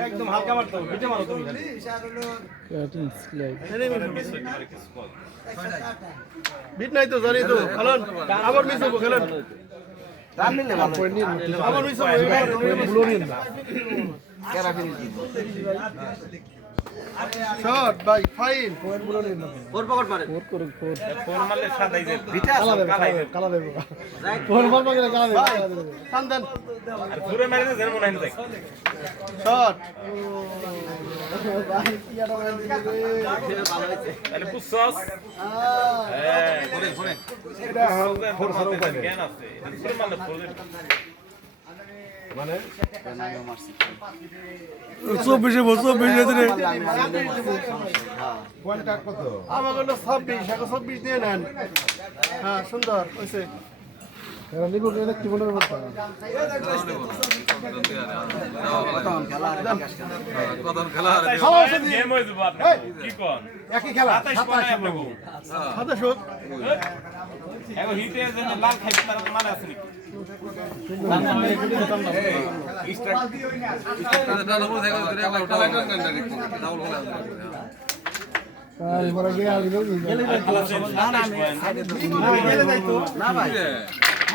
একদম হালকা মারতো ভিটে মারো তুমি খালি বিট নাই তো জানি তো খেলেন আবার মিস হবো খেলেন আবার মিস হবো shot by fine four pocket মারে ফোর মারলে সাদাই যায় ভিটা কালা দেব ফোর মারবে গেলে কালা দেব টান দেন আর ঘুরে মারে না জের মনে হয় না শট ভাই কিয়াটা মার দিবে ভালো হইছে তাহলে পুছছস হ্যাঁ ফোরে এটা ফোর ফোর জ্ঞান আছে ফোর মারলে ফোর মানে নাইও মারছি 24 বছর 24 রে পয়েন্ট কাট কত আমার হলো 26 এখন 26 দিয়ে নেন হ্যাঁ সুন্দর হইছে এরা নিব কেন কি মনে করতে কতন খেলা গেম হই যাব আপনি কি কোন একই খেলা 27 আপনাকে 27 এখন হিটে যে লাল খাইতে তার মানে আছে নাকি না ভাই